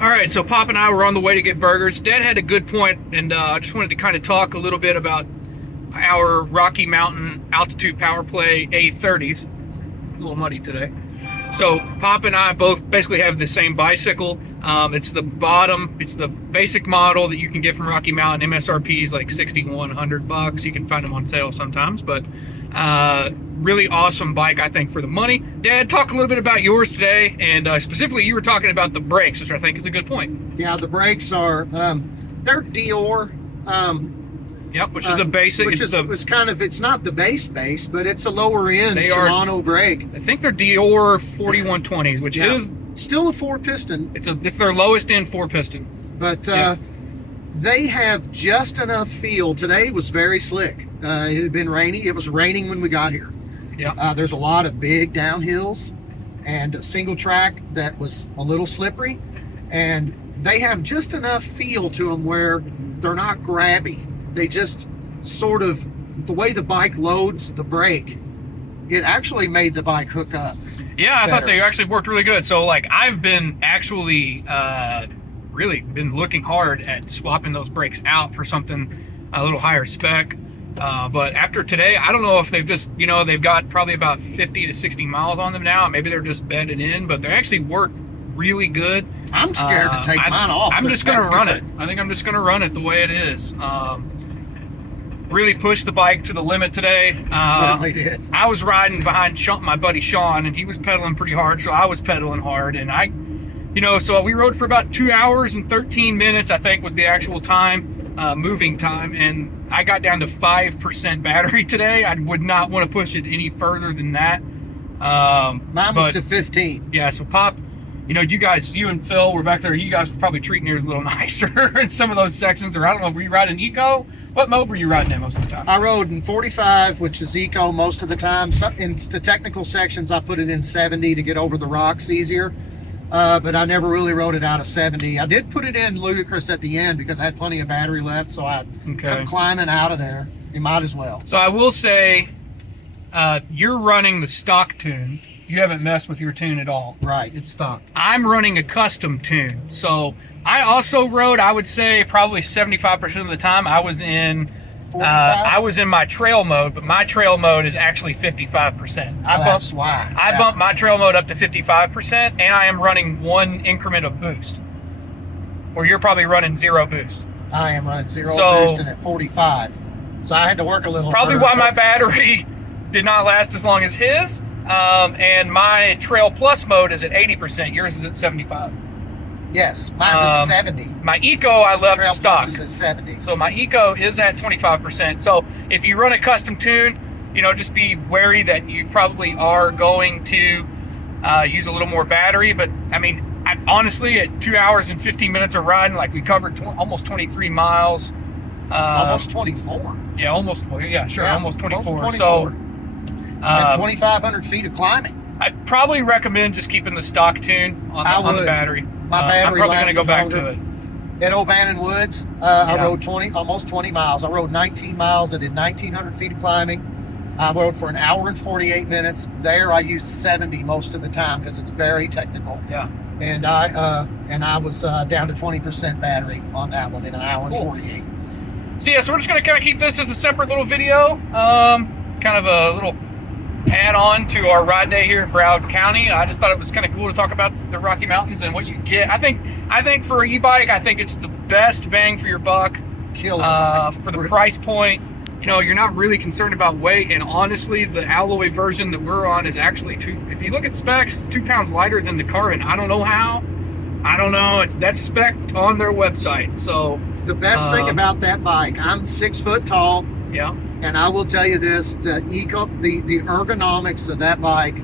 All right, so Pop and I were on the way to get burgers. Dad had a good point, and I just wanted to kind of talk a little bit about our Rocky Mountain altitude Powerplay A30s. A little muddy today. So Pop and I both basically have the same bicycle. It's the basic model that you can get from Rocky Mountain. MSRP is like $6,100. You can find them on sale sometimes, but really awesome bike, I think, for the money. Dad, talk a little bit about yours today, and specifically you were talking about the brakes, which I think is a good point. Yeah, the brakes are they're Dior. Yep, which is a basic. It's not the base, but it's a lower end Shimano brake. I think they're Dior 4120s, which is still a 4-piston. It's their lowest end 4-piston. But they have just enough feel. Today was very slick. It had been rainy. It was raining when we got here. Yeah. There's a lot of big downhills and a single track that was a little slippery, and they have just enough feel to them where they're not grabby. They just sort of, the way the bike loads the brake, it actually made the bike hook up. Yeah, I thought they actually worked really good. So like I've been actually really been looking hard at swapping those brakes out for something a little higher spec. But after today, I don't know if they've just, they've got probably about 50 to 60 miles on them now. Maybe they're just bedded in, but they actually work really good. I'm scared to take mine off. I'm just going to run it. I think I'm just going to run it the way it is. Really pushed the bike to the limit today. Certainly did. I was riding behind my buddy Sean, and he was pedaling pretty hard, so I was pedaling hard. And so we rode for about 2 hours and 13 minutes, I think was the actual time, moving time. And I got down to 5% battery today. I would not want to push it any further than that. Mine was to 15. Yeah, so Pop, you and Phil were back there. You guys were probably treating yours a little nicer in some of those sections. Or I don't know, were you riding Eco? What mode were you riding in most of the time? I rode in 45, which is Eco most of the time. In the technical sections, I put it in 70 to get over the rocks easier. But I never really rode it out of 70. I did put it in ludicrous at the end because I had plenty of battery left, so I kept climbing out of there. You might as well. So I will say, you're running the stock tune. You haven't messed with your tune at all. Right, it's stock. I'm running a custom tune. So I also rode, I would say probably 75% of the time I was in my trail mode, but my trail mode is actually 55%. That's why. I bumped my trail mode up to 55%, and I am running one increment of boost. Or you're probably running zero boost. I am running zero boost and at 45. So I had to work a little. Probably why my battery did not last as long as his. And my Trail Plus mode is at 80%. Yours is at 75. Yes, mine's at 70. My Eco I left Trail stock. Plus is at 70. So my Eco is at 25%. So if you run a custom tune, just be wary that you probably are going to use a little more battery. But I mean, honestly, at 2 hours and 15 minutes of riding, like we covered almost 23 miles. Almost 24. Yeah, almost 24. Yeah, sure, almost 24. So. And 2,500 feet of climbing. I'd probably recommend just keeping the stock tune on the battery. My battery I'm probably going to go back to it. At O'Bannon Woods, I rode almost 20 miles. I rode 19 miles. I did 1,900 feet of climbing. I rode for an hour and 48 minutes. There, I used 70 most of the time because it's very technical. Yeah. And I was down to 20% battery on that one in an hour and 48. So yeah, so we're just going to kind of keep this as a separate little video, kind of a little add-on to our ride day here in Broward County. I just thought it was kind of cool to talk about the Rocky Mountains and what you get. I think for an e-bike, I think it's the best bang for your buck. Killer for the price point. You're not really concerned about weight, and honestly, the alloy version that we're on is actually if you look at specs, it's 2 pounds lighter than the carbon. I don't know how. I don't know. That's spec'd on their website. So the best thing about that bike, I'm 6 foot tall. Yeah. And I will tell you this, the ergonomics of that bike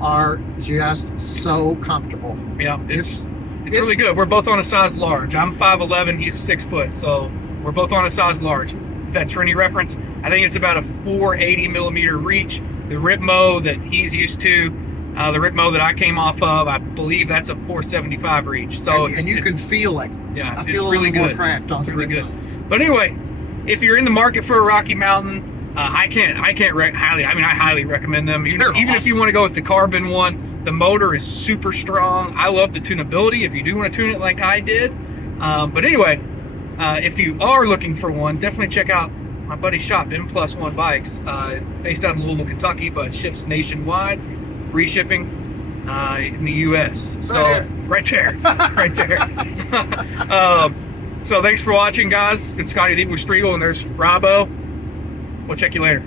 are just so comfortable. Yeah, it's really good. We're both on a size large. I'm 5'11", he's 6 foot, so we're both on a size large. If that's for any reference, I think it's about a 480 millimeter reach. The Ripmo that he's used to, the Ripmo that I came off of, I believe that's a 475 reach. So and you can feel it. Yeah, I feel really a little good. More cracked on it's the really Ripmo. good. But anyway, if you're in the market for a Rocky Mountain, I highly recommend them. Even if you want to go with the carbon one, The motor is super strong. I love the tunability if you do want to tune it like I did. But anyway, if you are looking for one, definitely check out my buddy's shop, M+1 Bikes, based out of Louisville, Kentucky, but ships nationwide, free shipping in the U.S. So right there. So thanks for watching, guys. It's Scotty the Evel with KeStriegel, and there's Robbo. We'll check you later.